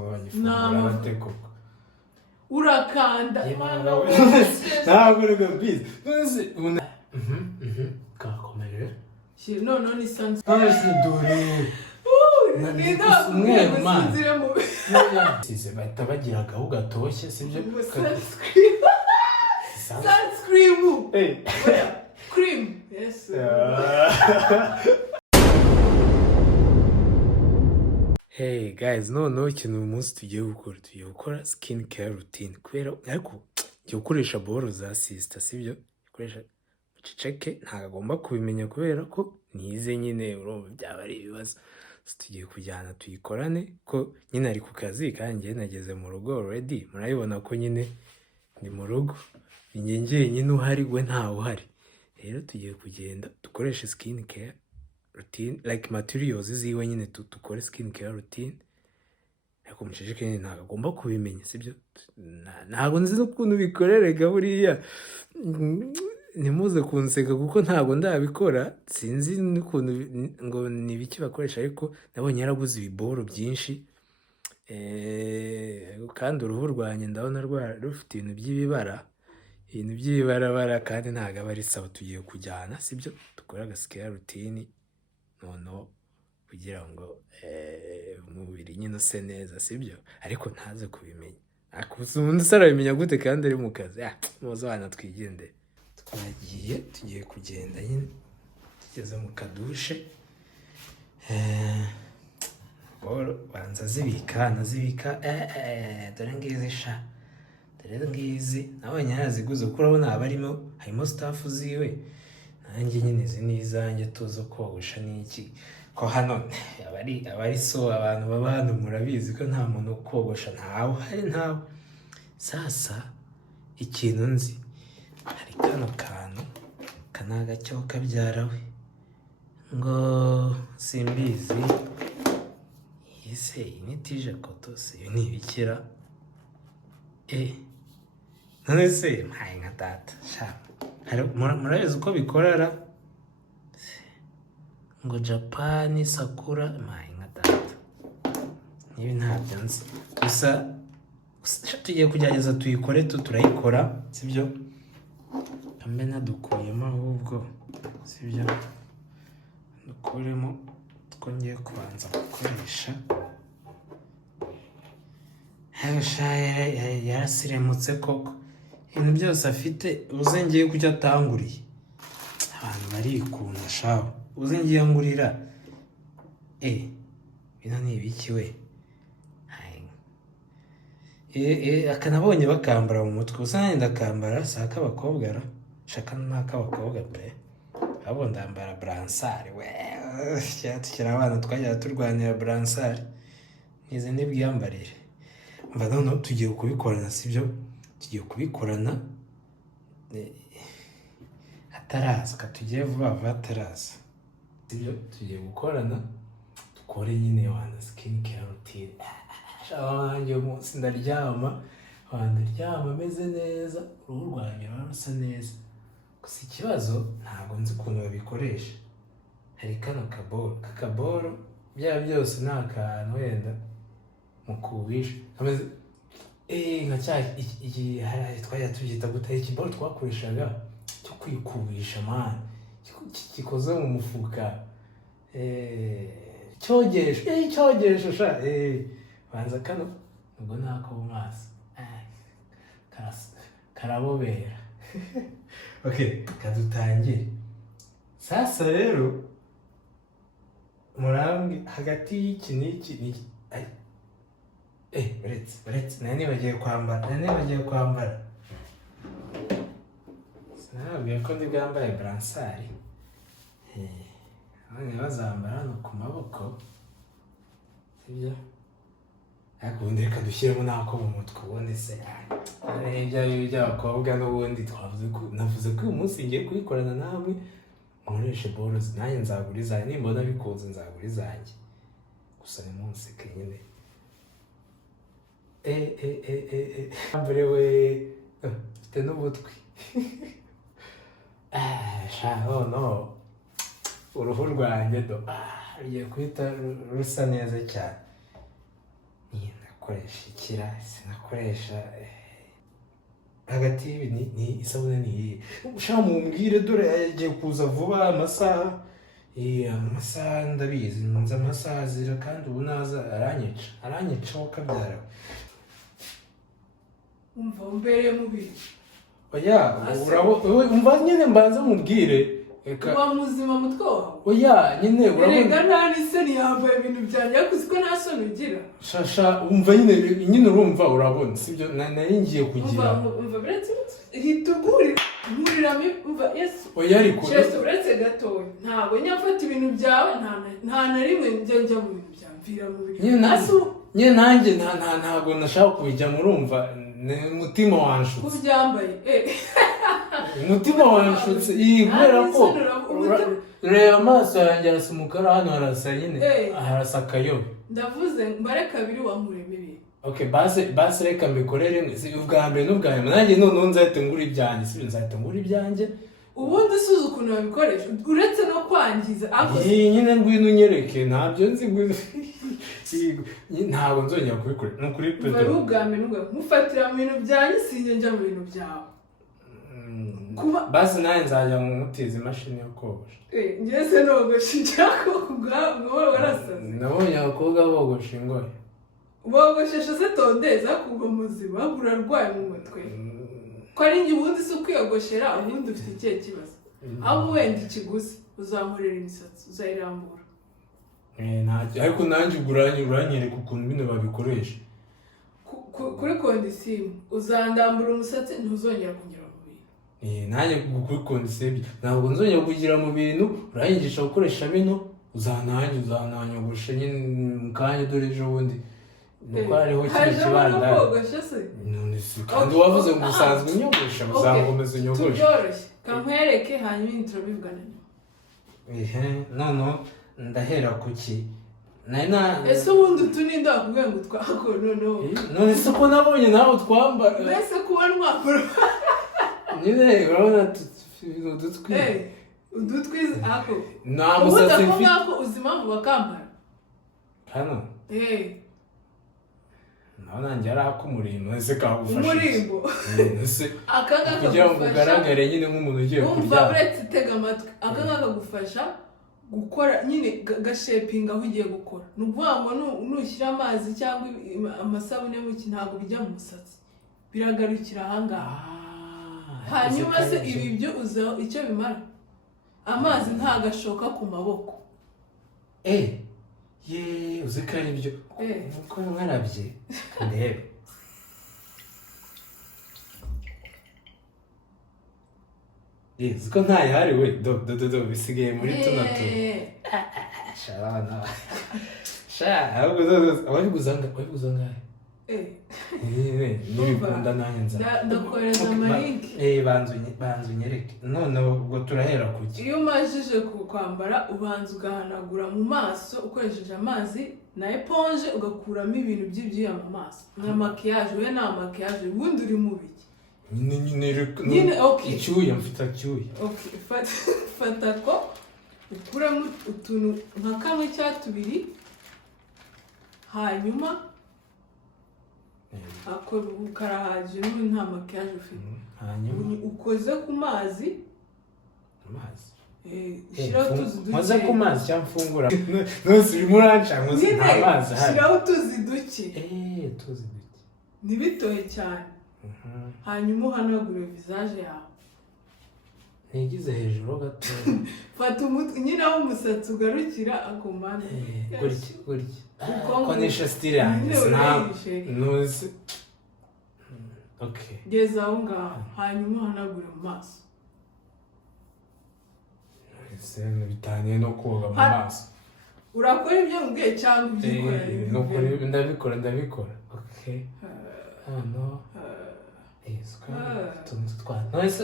bagifungura bateko urakanda ntabwo rugabizi kakomeje no ni sanze dore bahita bagira agahu gatoshye sibyo sunscreen cream yes Hey guys, noneho ikintu uyu munsi tugiye gukora skin care routine kubera ariko ngiye gukoresha boro za sister sibyo gukoresha ceceke ntago agomba kubimenya kubera ko nize nyine urumva byaba ari ibibazo tugiye kujyana tuyikorane ko nyine ari ku kazi kandi ngiye nageze mu rugo already murabibona ko nyine ni mu rugo ingengeye nyine uhari we ntawe uhari rero tugiye kugenda dukoreshe skin care routine like materials ziwe nyine tukore skin care routine ariko muceceke nyine ntago agomba kubimenya sibyo ntago nzi n'ukuntu bikorerega buriya nimuze kunseka kuko ntago ndabikora sinzi n'ukuntu ngo ni biki bakoresha ariko nabonye yaraguze ibiboro byinshi kandi uruhu rwanjye ndabona rufite ibintu by'ibibarabara kandi ntago aba ari sawa tugiye kujyana sibyo dukora agasikera routine noneho kugira ngo umubiri nyine use neza sibyo ariko ntaze kubimenya umuntu sarabimenya gute kandi ari mu kazi muzo bana twigendere tugiye kugenda nyine tugeze mu kadushe boro banza zibika dore ngizi nabonye yaraziguze kuko urabona harimo staff ziwe nanjye nyine izi ni izanjye tuzo kogosha n'iki ko hano abari so abantu baba hano murabizi ko nta muntu kogosha ntawe sasa ikintu nzi hari kano kantu kanagacyo kabyarawe ngo simbizi yise initije kotose iyo ni ibikira none se mpaye nka data murabizi uko bikorara ngo Japan sakura mpaye nka data nibi ntabyo nzi gusa tugiye kugerageza tuyikore turayikora sibyo kambe nadukuyemo ahubwo sibyo dukuremo twongeye kubanza gukoresha yarasiremutse koko ibintu byose afite uzengiye kujya atanguriye abantu barikunda shaho uzengiye ngurira bino ni ibiki we akanabonye bakambara mu mutwe usanga ndakambara saka abakobwa shaka n'akabakobwa pe abo ndambara bransard we tukiri abana twajya turwanira bransard nize nibwiyambarire mva noneho tugiye kubikorana sibyo tugiye kubikorana ataraza katugiye vuba ataraza sibyo tugiye gukorana dukore nyine wana skin care routine wanjye umunsi ndaryama ameze neza uruhu rwanjye rusa neza gusa ikibazo ntabwo nzi ukuntu babikoresha hari kano kakaboro byaba byose ni akantu wenda mu kubisha kameze nka twajya tubyita gutera ikiboro twakoreshaga cyo kwikubisha mani gikoze mu mufuka cyogesho sha banza kano ubwo nako mu maso karabobera kadutangire sasa rero murambi hagati y'iki n'iki uretse nani bagiye kwambara sinababwiye ko ndi bwambaye bransard abandi bazambara hano ku maboko sibyo ariko ubundi reka dushyiremo n'ako mu mutwe ubundi se by'abakobwa n'ubundi navuze ko uyu munsi ngiye kubikorana namwe nkoreshe boro nanjye nzagura izanjye nimbona bikunze nzagura izanjye gusa ni munsi nyine mbere we mfite n'ubutwi no uruhu rwanjye rugiye guhita rusa neza cyane nakoresha ikira sinakoresha hagati y'ibi ni isabune ni iyi ushaka mumbwire dore yagiye kuza vuba amasaha ndabizi nza amasaha azira kandi ubu naza aranyica wakabyara umva umbereye mubiri oya umva nyine mbanza mubwire uba muzima mutwe wawe oya nyine urabona nta n'isoni yambaye ibintu byanjye ariko uzi ko nta soni ugira shasha umva nyine urumva urabona sibyo nari ngiye kugira umva biretse ntiguriramo umva yesu oya ariko shese uretse gatoya ntabwo nyafata ibintu byawe nta na rimwe njya mu bintu byamvira mu bintu nyine nanjye ntabwo nashaka kubijyamo urumva umutima wanshutse kubyambaye umutima wanshutse kubera ko reba amaso yanjye arasa umukara hano harasa nyine harasa akayobe ndavuze mbare kabiri wamurema ibintu okay basi reka mbikorere ubwa mbere n'ubwa nyuma nanjye noneho nzahita ngura ibyanjye sibyo nzahita ngura ibyanjye ubundi usuze ukuntu babikoresha uretse no kwangiza nyine ngwino unyereke ntabyo nzi ntabwo nzongera kubikora ni ukuri pedo bari ubwa mbere mufatira mu bintu byanjye sinjye njya mu bintu byawe basi nawe nzajya mutiza imashini yo kogosha ngeze nogosha ibyako mwaba warasaze nabonye abakobwa bogosha ingohe bogoshesha se tondeza kuva muzima urarwaye mu mutwe ko ari njye ubundi si ukwiyogoshera ubundi ufite ikihe kibazo aho wenda ikiguzi uzamurira imisatsi uzayirambura ariko nanjye uranyereka ukuntu bino babikoresha kuri kondisiyo uzandambura umusatsi ntuzongera kugira mu bintu nanjye kuri kondisiyo ntabwo nzongera kugira mu bintu uranyigisha gukoresha bino uzananyogosha nyine mu kanya dore ejo bundi nuko hariho kiri kibanda kandi wavuze ngo usanzwe unyogosha uzangomeza unyogosha tubyoroshye kankwereke hanyuma turabivugana nyuma noneho ndahera kuki ese ubundi utu ninde wakubwiye ngo twakora noneho none se ko nabonye nawe twambara mbese kuba nwakora nyine urabona udutwi ako nta musatsi mfite ubundi uzi impamvu bakambara hano naho nanjye ari ak'umurimbo ese kagufasha umurimbo kugira ngo ugaragare nyine nk'umuntu ugiye kurya wumva uretse utega amatwi akangaka kagufasha gukora nyine gashepinga aho ugiye gukora ni ukuvuga ngo nushyira amazi cyangwa amasabune muki ntabwo bijya mu musatsi biragarukira ahangaha hanyuma se ibi byo uzaho icyo bimara amazi ntago ashoka ku maboko uzi ko ari byo uko nkarabye ndebe uzi ko ntayihariwe do bisigaye muri tuno shabana wabiguza ngahe n'ibikunda nanjye nza ndakohereza amalinki banza unyereke none ubwo turahera kuki iyo umajije kwambara ubanza ugahanagura mu maso ukoresheje amazi na eponge ugakuramo ibintu by'ibyuya mu maso nka makiyaje we nta makiyaje ubundi uri mu biki nyine icyuya mfite icyuya fata ko ukuramo utuntu nka kamwe cyangwa tubiri hanyuma karahagije n'ubu nta makiyaje ufite ukoze ku mazi ushyiraho utuzi duke maze ku mazi cyangwa mfungura nose urimo uranca nkoze nta mazi ahari ushyiraho utuzi duke utuzi duke ntibitohe cyane hanyuma uhanagure visaje yawe ntigize hejuru gato fata umutwe nyine aho umusatsi ugarukira akomane gutya konesha style yanjye ntuzi geza aho ngaho hanyuma uhanagure mu maso bitaniye no koga mu maso urakora ibyo mbwiye cyangwa ubyikorera ndabikora hano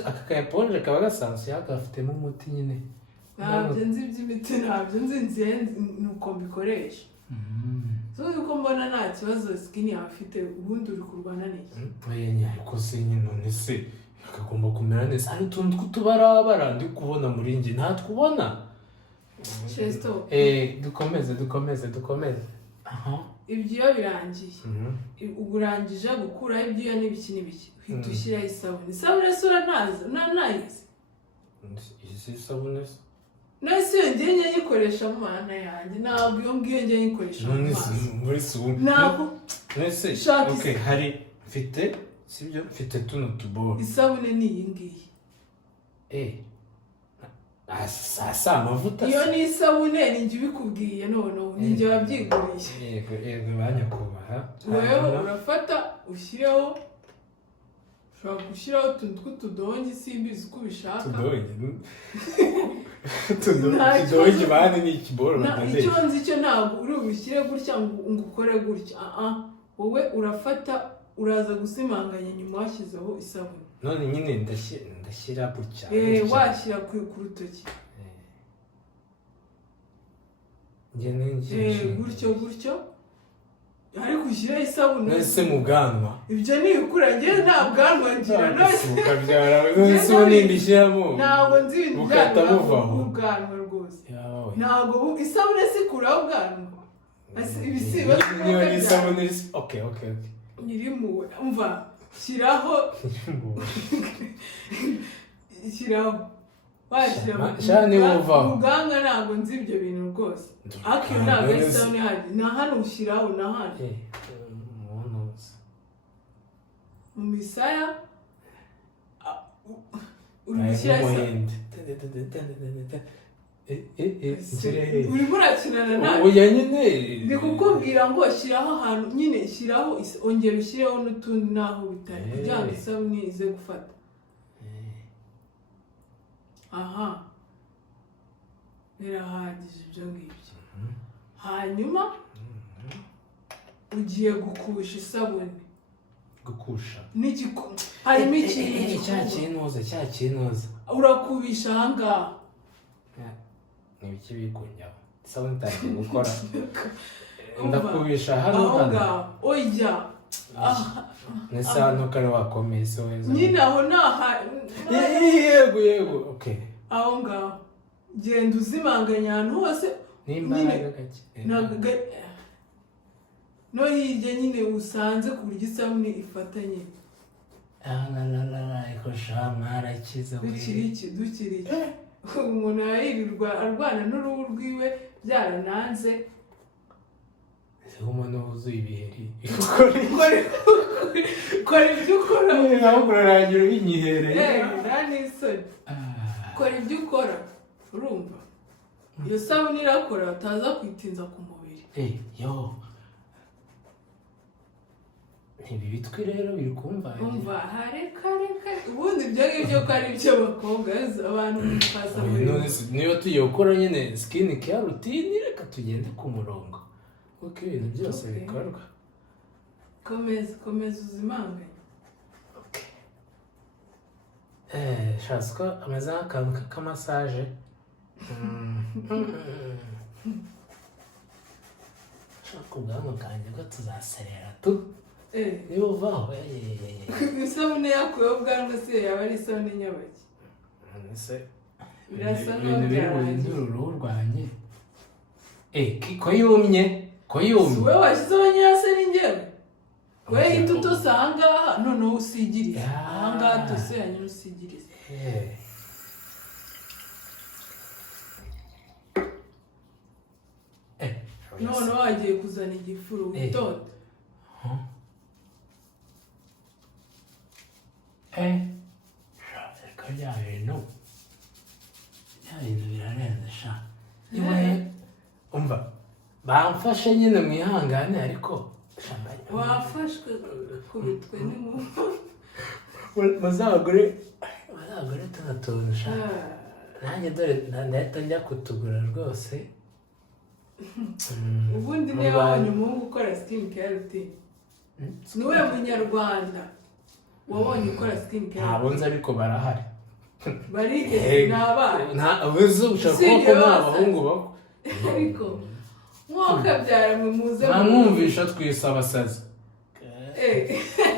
aka kayaponje kaba gasanzwe gafitemo umuti nyine ntabyo nzi iby'imiti ntabyo nzi nuko mbikoresha tuzi ko mbona nta kibazo skin yawe afite ubundi uri kurwana n'iki ariko se nyine none se akagomba kumera neza hari utuntu tw'utubarabara ndi kubona muri njye ntatwubona chesto dukomeze ibyuya birangiye ubu urangije gukuraho ibyuya n'ibiki uhita ushyiraho isabune se uranayizi izi sabune se nasi iyo ngiye nyikoresha mu mana yanjye ntabwo iyo ngiyo ngiye nyikoresha mu maso muri subu ntabwo nese okay hari sibyo mfite tuno tuboro isabune ni iyi ngiyi asa amavuta iyo ni isabune ni njye ubikubwiye none ni njye wabyiguriye yego banyakubaha wewe urafata ushyireho ushobora gushyiraho utuntu tw'utudongi simbizi uko ubishaka tudongi bane ni ikiboro icyo nzi cyo ntabwo uri ubishyire gutya ngo ukore gutya wowe urafata uraza gusimanganya nyuma washyizeho isabune none nyine ndashyira gutya washyira ku rutoki gutyo ariko ushyiraho isabune nese mu bwanwa ibyo ni ibikura njyewe nta bwanwa ngira nose ubu nindishyiramo ntabwo nzi ibintu ubwanwa rwose ntabwo isabune sikuraho ubwanwa ibisiba niyo ni isabune okay nyirimuwe umva shyiraho washyira mu bwanwa ntabwo nzi ibyo bintu rwose ariko iyo ntabwo ari isabune ihari na hano ushyiraho na hano mu misaya urushyiraho urimo urakinana nawe ndi kukubwira ngo shyiraho ahantu nyine shyiraho ongera ushyireho n'utundi naho bitari kugira ngo isabune ize gufata birahagije ibyo ngibyo hanyuma ugiye gukusha isabune n'igikombe harimo ikintu cya kinoza urakubisha ahangaha n'ibiki bikunyaho isabune itangiye gukora ndakubisha hano oya nese hano kare wakomeye se weza nyine aho yego okay aho ngaho genda uzimanganya ahantu hose n'imbaraga gake no hirya nyine usanze ku buryo isabune ifata nyine ariko sha mwarakiza dukiri umuntu yayirirwa arwana n'uruhu rwiwe byarananze umuntu wuzuye ibiheri kora ibyo ukora ahubwo urarangira ubinyihereye nta n'isoni kora ibyo ukora urumva iyo sabune irakora utaza kwitinza ku mubiri ibi bitwi rero biri kumva reka ubundi ibyo ngibyo ko ari iby'abakobwa abantu bifasa niba tugiye gukora nyine skin care routine reka tugende ku murongo kuko ibintu byose bikorwa komeza uzimanganye shatse ko ameze nk'akantu k'amasaje shaka ubwanwa kanjye ko tuzaserera niba uvaho isabune yakuyeho ubwanwa se yaba ari isabune nyabaki birasa n'aho byarangiye uruhu rwanjye ko yumye we washyizeho nyirase n'ingewe we hita utose ahangaha noneho usigirize ahangaha tose hanyuma usigirize noneho wagiye kuzana igifuru witonde reka bya bintu birarenze sha umva bamfashe nyine mwihangane ariko wafashwe kubitwe n'inkuba bazagure tunatuntu sha nanjye dore ndahita njya kutugura rwose ubundi niyo wabonye umuhungu ukora skin care routine niwe munyarwanda wabonye ukora skin care ntabwo nzi ariko barahari barigeze ni abana ubuze ushaka ko nta bahungu bako ariko mwokabyara mwe muze mwamwumvisha twise abasazi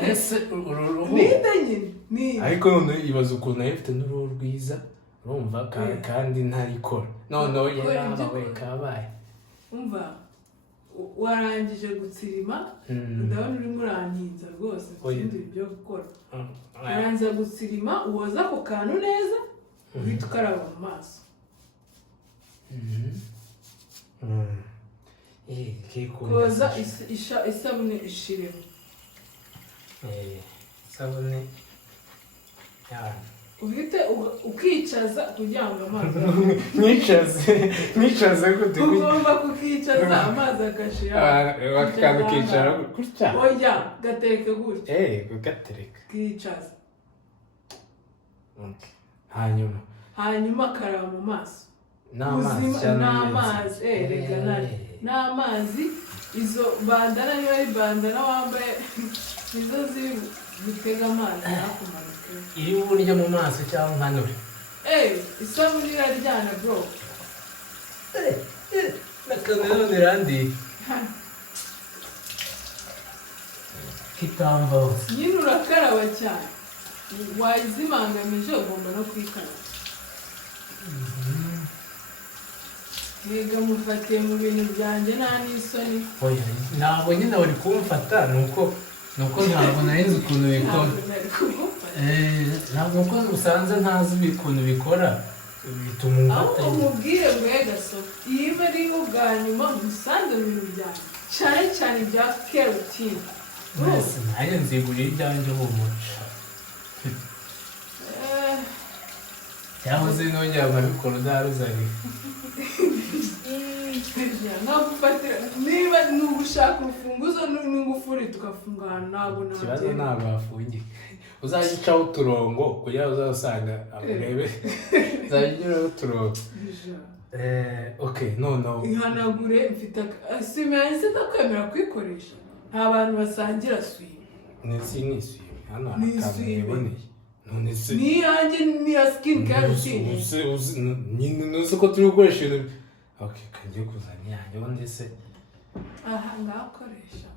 ese ninde nyine ariko none ibaza ukuntu nayo ifite n'uruhu rwiza urumva kandi ntarikora noneho yarabawe kabaye umva warangije gutsirima ndabona urimo urantinza rwose ikindi byo gukora warangiza gutsirima uwoza ako kantu neza uhita ukaraba mu maso koza isabune ishiremo isabune uhite ukicaza kugira ngo amazi mwicaze gute ugomba kukicaza amazi agashira akantu kicara gutya oya gatereke gutya kugatereka kicaza hanyuma akaraba mu maso n'amazi rega n'amazi izo bandana niba ari bandana wambaye nizo ziri gutega amazi hakumanuka iri burya mu maso cyangwa nkanure isabune iraryana bro nakanone randi kitamba hose nyine urakaraba cyane wayizimangamije ugomba no kwikaraba Mwega mufatiye mu bintu byanjye nta n'isoni ntabwo nyine wari kumfata nuko ntabwo narizi ukuntu bikora ntabwo uko usanze ntazi ukuntu bikora bituma umfata aho umubwire mwega so iyo iba ari ubwa nyuma musanze mu bintu byanjye cyane cyane ibya kerotine mwese nanjye nzigurira ibyanjye humuca cyangwa se nongera nkabikora udaruzanye nagufatira niba ni ugushaka urufunguzo n'ingufuri tugafunga ahantu ntabwo ikibazo ntabwo wafungiye uzajya ucaho uturongo kugira ngo uzasanga urebe uzajya ugiraho uturongo noneho ihanagure mfite sima yahise ndakwemera kuyikoresha nta bantu basangira swime ni swime hano hari akantu yiboneye niyanjye niya skin care routine nyine nuzi ko turi gukoresha ibintu kangiye kuzana iyanjye ubundi se aha ngakoresha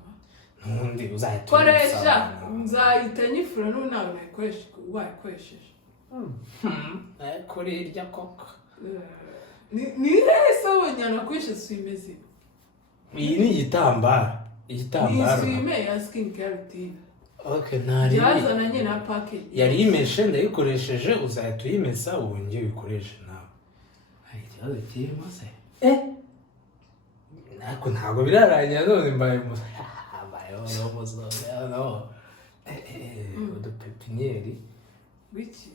n'ubundi uzahita koresha nzahita nyifura n'ubu nawe wayikoresheje kuri irya koko ni hehe se wonyine akoresha swime ziba iyi ni igitambaro ni swime ya skin care routine yazananye na package yari imeshe ndayikoresheje uzahita uyimesa ubu ngiye uyikoreshe nawe hari ikibazo kirimo se ariko ntabwo birarangira none mbayeho udupepiniyeri wiki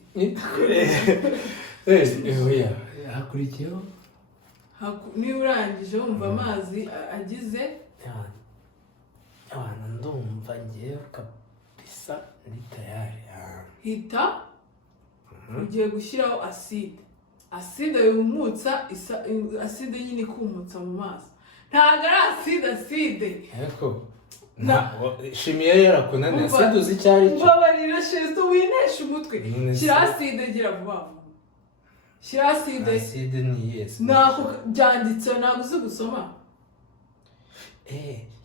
hakurikiyeho niba urangije wumva amazi agize abana ndumva ngewe kabisa ndi tayari hita ugiye gushyiraho aside yumutsa aside nyine ikumutsa mu maso ntabwo ari aside ariko shimiye yarakunaniye aside uzi icyo ari cyo mbabarira shesto winesha umutwe shyira aside gira vuba vuba shyira aside ni yes ntabwo byanditseho ntabwo uzi gusoma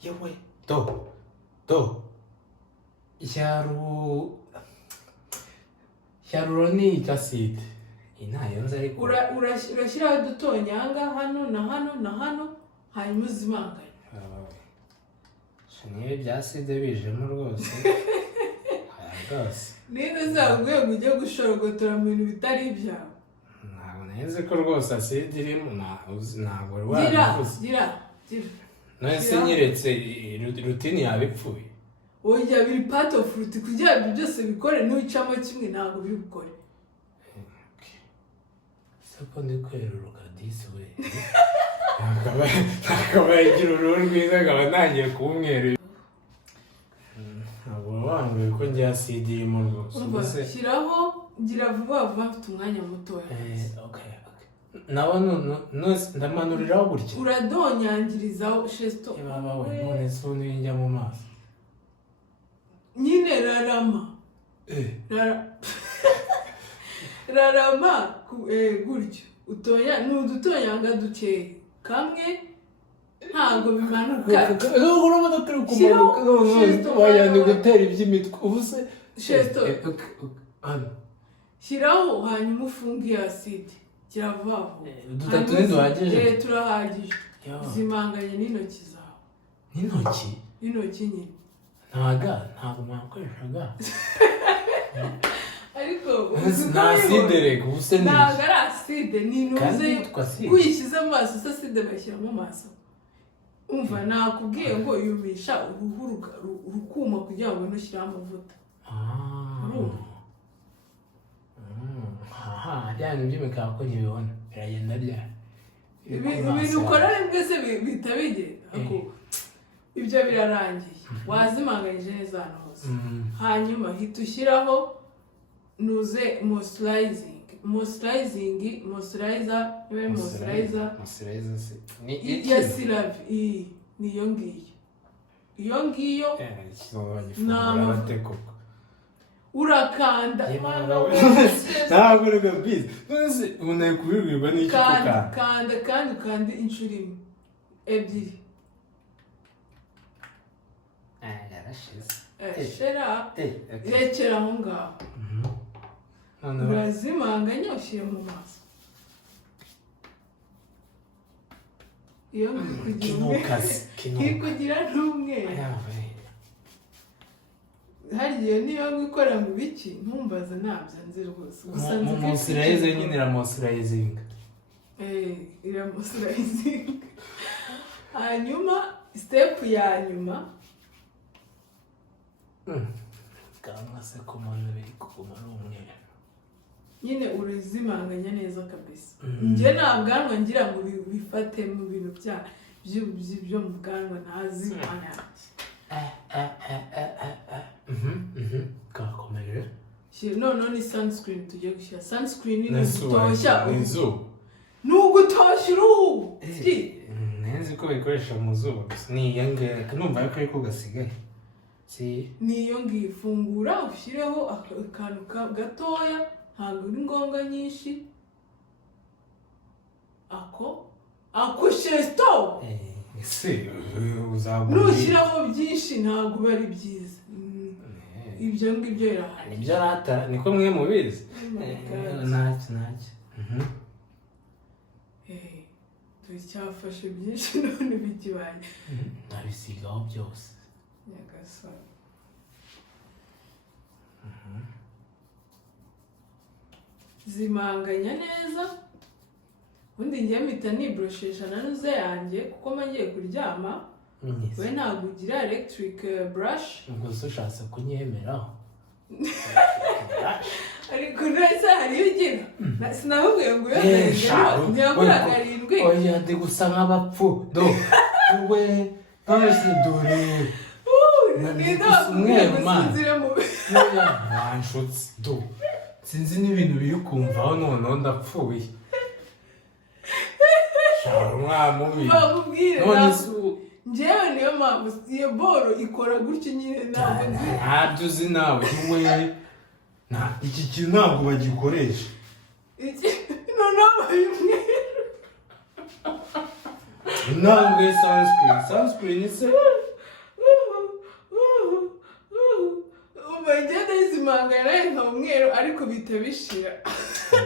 yewe do Hyaruro ni acid. Inayo nzi ariko urashyiraho udutonyanga hano na hano na hano hanyuma uzimanganye. Niba bya acid bijemo rwose. Rwose. Nino zaguye ngo ujye gushorogotora mu bintu bitari ibyawe. Ntabwo nzi ko rwose acid irimo ntabwo gira. Nese nyiretse routine yabipfuye. Oya biri part of routine kugira ibyo byose bikore n'ucamo kimwe ntabwo biri gukore. Sako ndi kweruruka disi we. Akaba yagira uruhu rwiza akaba ntangiye kumweru. Ntabwo wambaye ko njya acid irimo rwose. Shyiraho gira vuba vuba mfite umwanya mutoya. Okay. Nabona ndamanuriraho gutya. Uradonyangirizaho shesto. Baba we none so n'injya mu maso. Nyine rarama. Rarama gutyo. Utonya n'udutonyanga duke. Kamwe ntago bimanuka. Urabona turi kumanuka none wayandi gutera iby'imitwe ubuse. Shesto. Shyiraho hanyuma ufungiye acid. Kiravuba. Dutatu ni duhagije. Turahagije. Zimanganye n'intoki zawe. n'intoki nyine ntabwo mwakoreshaga ariko nta aside reka ubuse niki ntabwo ari aside ni inuze kuyishyize mu maso se aside bashyira mu maso umva nakubwiye ngo yumisha uruhu rukuma kugira ngo ntushyiraho amavuta byane by'imikaka ko ntibibona biragenda ryari ibintu ukora byose bihita bigenda ibyo birarangiye wazimanganyije neza ahantu hose hanyuma hita ushyiraho nuze moisturizer ya CeraVe ni iyo ngiyo urakanda ntabwo reka bizi none unaye kubibwirwa n'iki kanda kandi ukande inshuro imwe ebyiri shera rekera aho ngaho urazimanganya ushyire mu maso iyo kugira n'umweru hariyo niyo gukora mu biki ntumbaze ntabyo nzi rwose moisturizer nyine iramoisturizinga iramoisturizinga hanyuma step ya nyuma kama se komano biri kuguma ari umweru nyine urazimanganya neza kabisa njye nta bwanwa ngira ngo bifate mu bintu byo mu bwanwa ntazimana kakomeje noneho ni sunscreen tugiye gushyira sunscreen ni ugutoshya uruhu nzi ko bayikoresha mu zuba gusa ni iyo ngiyo numva yuko ariko gasigaye ni iyo ngiyo ifungura ushyireho akantu gatoya ntabwo uri ngombwa nyinshi ako shesto nushyiramo byinshi ntabwo biba ari byiza ibyo ngibyo birahari nibyo rata niko mwe mubizi ntacyo tucyafashe byinshi none bikibaye ntabisigaho byose nyagasani zimanganya neza ubundi njye mpita nibroshesha na nuze yanjye kuko ngiye kuryama we ntabwo ugira electric brush ubwo se ushatse kunyemeraho ariko neza hariyo ugira sinababwiye ngo ntiyaguraga 7 oya ndi gusa nk'abapfu do we bose dore umweru mani wanshutse do sinzi n'ibintu biri kumvaho noneho ndapfuye none njyewe niyo mpamvu iyo boro ikora gutyo nyine ntabyo uzi nawe iki kintu ntabwo bagikoresha noneho bayimweru ntabwo sunscreen se umugenda yizimangana nka umweru ariko bita bishira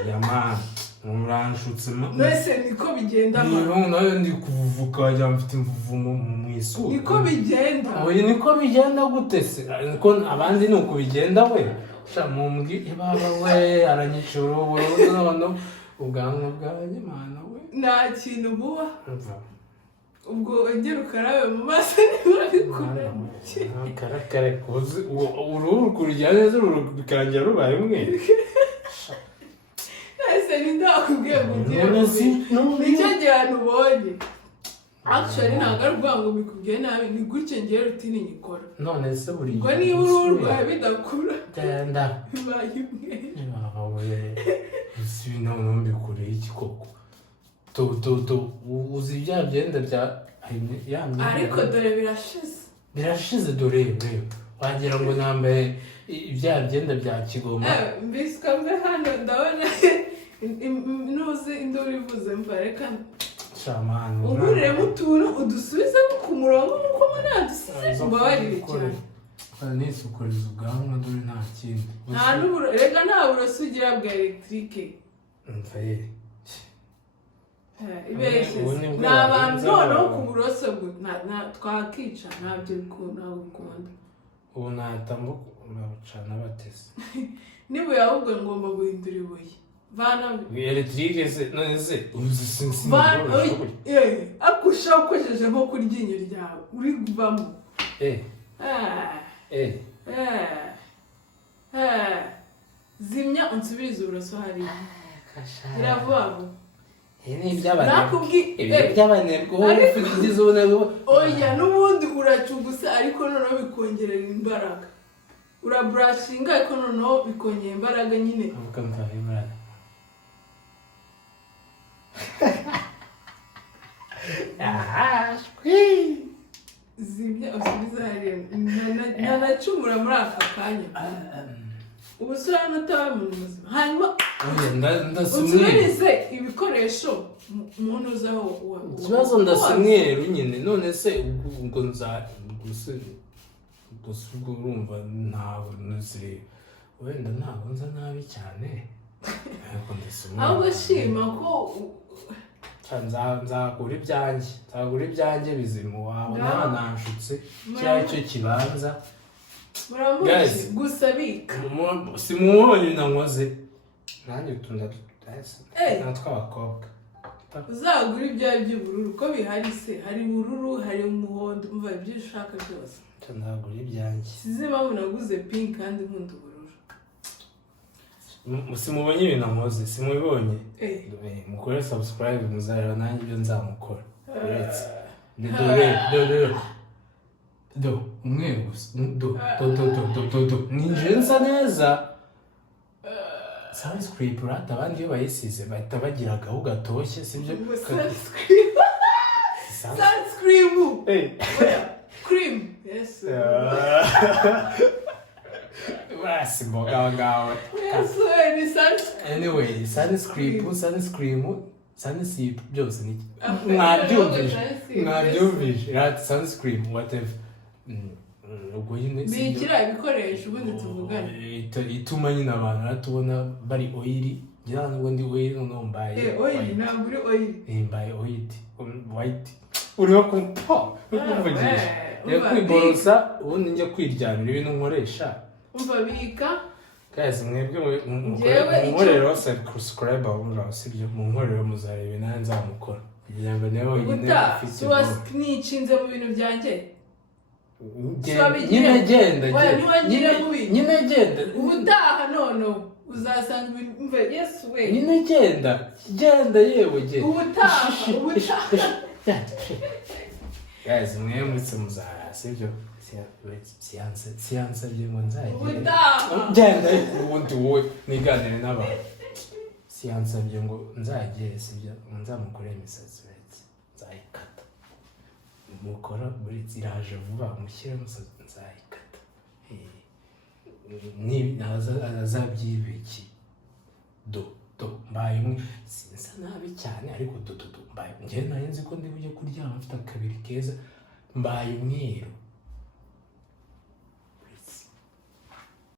yamani uranshutse mwese niko bigenda nayo ndi kuvuvuka wagira mfite imvuvu mu isura niko bigenda oya niko bigenda gute se niko abandi ni uko bigenda we mumbwi ibaba we aranyicura none ubwanwa bwanjye mana we nta kintu buba ubwo ongera ukarabe mu maso niba bikuranye karakare kuzi uruhu rukurya neza bikarangira rubaye umweru ndakubwiye ngo ugire nicyo gihano ubonye actually ntabwo ari ukuvuga ngo mbikubwiye nabi ni gutyo ngiye rutini nyikora none se buri ngo niba uruhu rwawe bidakura genda bibaye umweru uzi nawe mbikureye iki koko uzi bya byenda bya ariko dore birashize dore wagira ngo nambaye ibya byenda bya kigoma mbiswe mbe hano ndabona nuzi induru ivuze mva reka shamani uguriremo utuntu udusubizemo ku murongo nk'uko mwadusize mbabarire cyane nisukuriza ubwanwa dore nta kindi reka nta buroso ugira bwa elegitike ibeshye ni abantu noneho ku buroso twakica ntabyo bikunda ubu natambucana batese n'ibuye ahubwo ngomba guhindura ibuye vana electrique se none se uzi akusha ukojeje nko ku ryinyo ryawe uri kuvamo zimya unsubize uburoso hariya biravuga ngo oya n'ubundi uracugusa ariko noneho bikongerera imbaraga uraburashinga ariko noneho bikongera imbaraga nyine zimya usubize hariya ntanacumura muri aka kanya ubu se urabona utabaye umuntu muzima hanyuma unsubirize ibikoresho umuntu uzaho ikibazo ndasa umweru nyine none se ubwo gusa ubwo urumva ntabwo nuzire wenda ntabwo nza nabi cyane ariko ndasa umweru ahubwo shima ko nzagura ibyanjye bizima wabona nanshutse kiriya cyo kibanza muramuzi gusa bika simubonye nankoze nanjye utunda tw'abakobwa uzagura ibyawe by'ubururu ko bihari se hari ubururu hari umuhondo umva ibyo ushaka byose nzagura ibyanjye sizi impamvu naguze pink kandi nkunda ubururu simubonye ibintu nkoze simubibonye mukore subscribe muzareba nanjye ibyo nzamukora uretse do umweru gusa do ninjire nsa neza sunscreen urata abandi iyo bayisize bahita bagira agahu gatoshye sibyo sunscreen cream yes basi mboga ngawe ni sunscreen anyway sunscreen byose ni mwabyumvise right sunscreen whatever ubwo nyine bikira ibikoresho ubundi tuvugana ituma nyine abantu batubona bari oily ngira ngo ndi oily no mbaye oily ntabwo uri oily mbaye oily white uriho kumpa ukuvugisha yakwiborosa ubundi njya kwiryamira ibintu nkoresha umva bika guys mwebwe munkorero subscribe aho sibyo munkorero muzareba nanjye nzamukora kugira ngo nawe wenyine ufite nicinze mu bintu byanjye nyine genda ubutaha noneho uzasanga ibintu yesu we nyine genda yewe genda ubutaha guys mwebwe muzara sibyo siyanse byingo nzagire genda ubundi wowe niganire n'abantu siyanse byingo nzagire sibyo nzamukorera imisatsi uretse nzayikata mukora buri ziraje vuba mushyire umusatsi nzayikata azabyibiki do mbaye umwe sinsa nabi cyane ariko do mbaye njye nari nzi ko ndi bujye kuryama mfite akabiri keza mbaye umweru